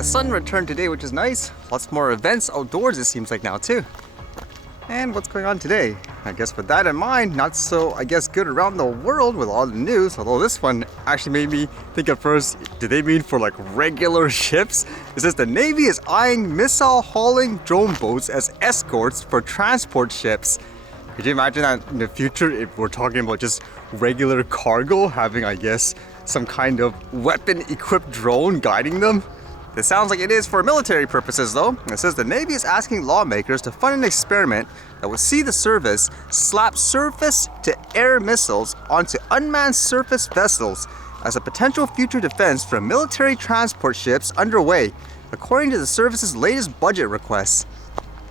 the sun returned today, which is nice. Lots more events outdoors, it seems like now too. And what's going on today? I guess with that in mind, not so, good around the world with all the news, although this one actually made me think at first, do they mean for like regular ships? It says the Navy is eyeing missile hauling drone boats as escorts for transport ships. Could you imagine that in the future if we're talking about just regular cargo having, some kind of weapon-equipped drone guiding them? This sounds like it is for military purposes though. It says the Navy is asking lawmakers to fund an experiment that will see the service slap surface-to-air missiles onto unmanned surface vessels as a potential future defense for military transport ships underway, according to the service's latest budget requests.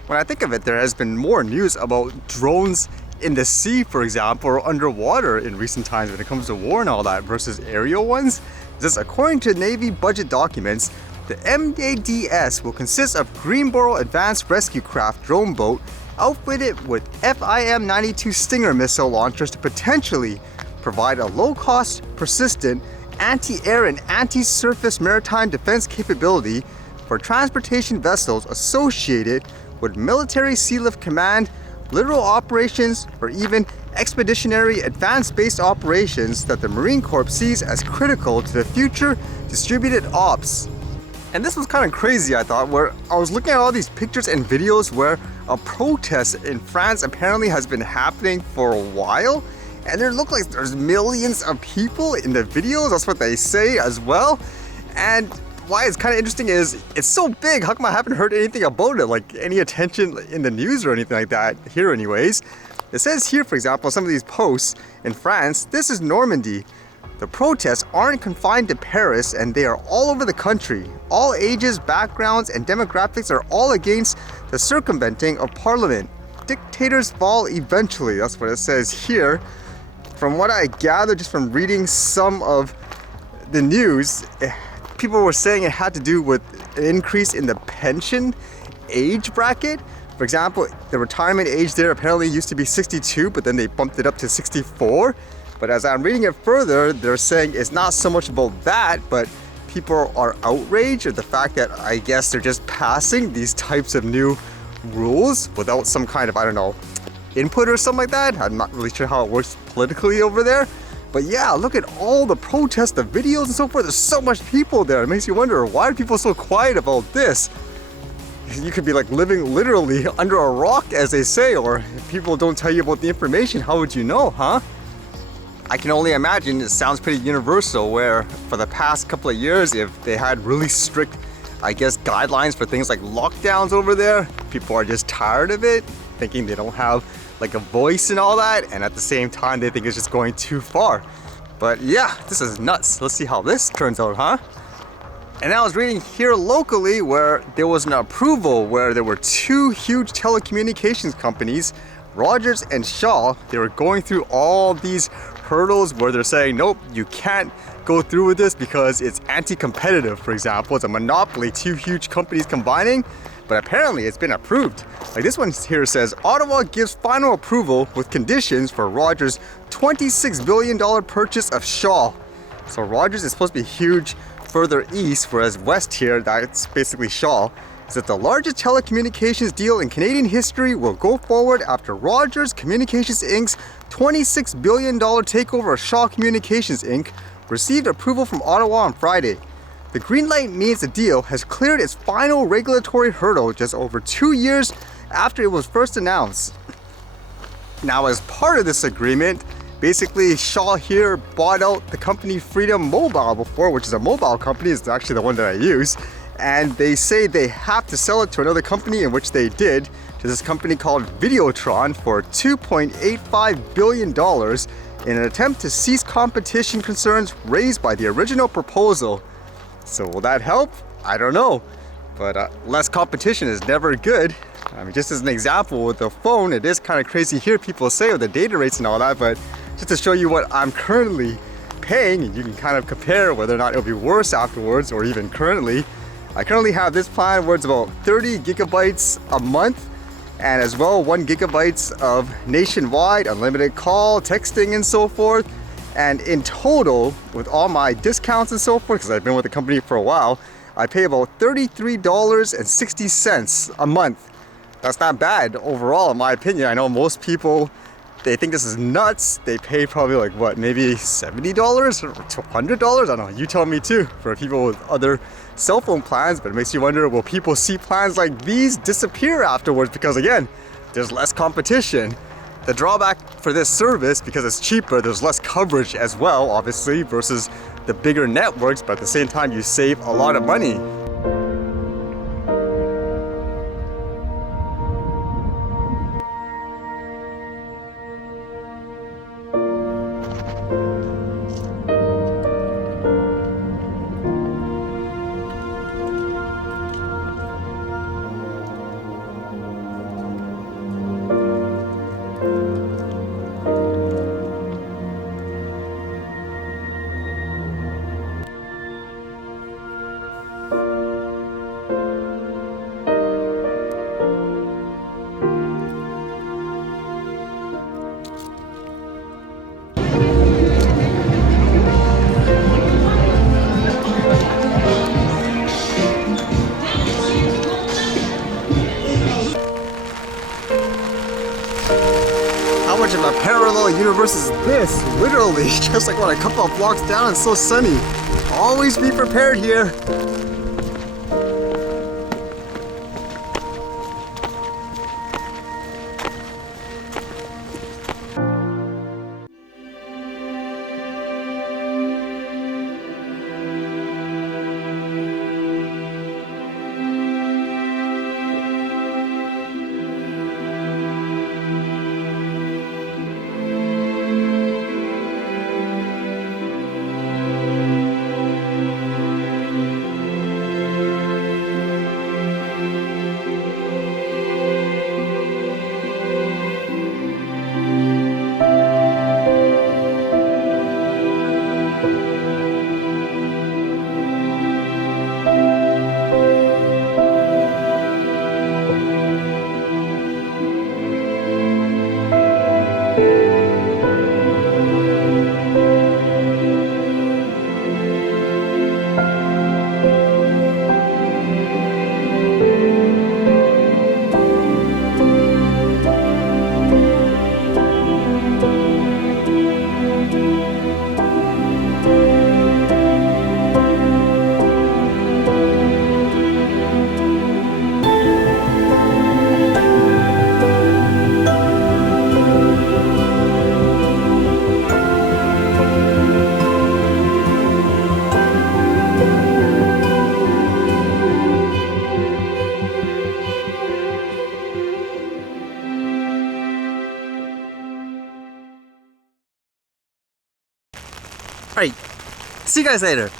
When I think of it, there has been more news about drones in the sea, for example, or underwater in recent times when it comes to war and all that versus aerial ones. This, according to Navy budget documents, the MADS will consist of Greenboro Advanced Rescue Craft drone boat outfitted with FIM-92 Stinger missile launchers to potentially provide a low-cost, persistent, anti-air and anti-surface maritime defense capability for transportation vessels associated with military sea lift command, littoral operations, or even expeditionary advanced-based operations that the Marine Corps sees as critical to the future distributed ops. And this was kind of crazy, I thought, where I was looking at all these pictures and videos where a protest in France apparently has been happening for a while, and there look like there's millions of people in the videos. That's what they say as well. And why it's kind of interesting is it's so big. How come I haven't heard anything about it, like any attention in the news or anything like that here anyways? It says here, for example, some of these posts in France, this is Normandy. The protests aren't confined to Paris and they are all over the country. All ages, backgrounds, and demographics are all against the circumventing of Parliament. Dictators fall eventually. That's what it says here. From what I gather just from reading some of the news, people were saying it had to do with an increase in the pension age bracket. For example, the retirement age there apparently used to be 62, but then they bumped it up to 64. But as I'm reading it further, they're saying it's not so much about that, but people are outraged at the fact that they're just passing these types of new rules without some kind of, input or something like that. I'm not really sure how it works politically over there. But yeah, look at all the protests, the videos and so forth. There's so much people there. It makes you wonder, why are people so quiet about this? You could be like living literally under a rock, as they say, or if people don't tell you about the information, how would you know, huh? I can only imagine it sounds pretty universal where for the past couple of years, if they had really strict, guidelines for things like lockdowns over there, people are just tired of it, thinking they don't have like a voice and all that, and at the same time they think it's just going too far. But yeah, this is nuts. Let's see how this turns out, huh? And I was reading here locally where there was an approval where there were two huge telecommunications companies, Rogers and Shaw. They were going through all these hurdles where they're saying, nope, you can't go through with this because it's anti-competitive, for example. It's a monopoly, two huge companies combining, but apparently it's been approved. Like this one here says, Ottawa gives final approval with conditions for Rogers' $26 billion purchase of Shaw. So Rogers is supposed to be huge further east, whereas west here, that's basically Shaw. Is that the largest telecommunications deal in Canadian history will go forward after Rogers Communications Inc.'s $26 billion takeover of Shaw Communications Inc. received approval from Ottawa on Friday. The green light means the deal has cleared its final regulatory hurdle just over 2 years after it was first announced. Now, as part of this agreement, basically Shaw here bought out the company Freedom Mobile before, which is a mobile company. It's actually the one that I use. And they say they have to sell it to another company, in which they did, to this company called Videotron for $2.85 billion in an attempt to cease competition concerns raised by the original proposal. So will that help? I don't know. But less competition is never good. I mean, just as an example with the phone, it is kind of crazy here people say with the data rates and all that, but just to show you what I'm currently paying, and you can kind of compare whether or not it'll be worse afterwards or even currently. I currently have this plan where it's about 30 gigabytes a month, and as well 1 gigabytes of nationwide unlimited call, texting and so forth. And in total, with all my discounts and so forth, because I've been with the company for a while, I pay about $33.60 a month. That's not bad overall in my opinion. I know most people, they think this is nuts. They pay probably like what, maybe $70 or $100? I don't know, you tell me too, for people with other cell phone plans. But it makes you wonder, will people see plans like these disappear afterwards? Because again, there's less competition. The drawback for this service, because it's cheaper, there's less coverage as well, obviously, versus the bigger networks, but at the same time, you save a lot of money. How much of a parallel universe is this? Literally, just like what, a couple of blocks down, it's so sunny. Always be prepared here. Alright, see you guys later.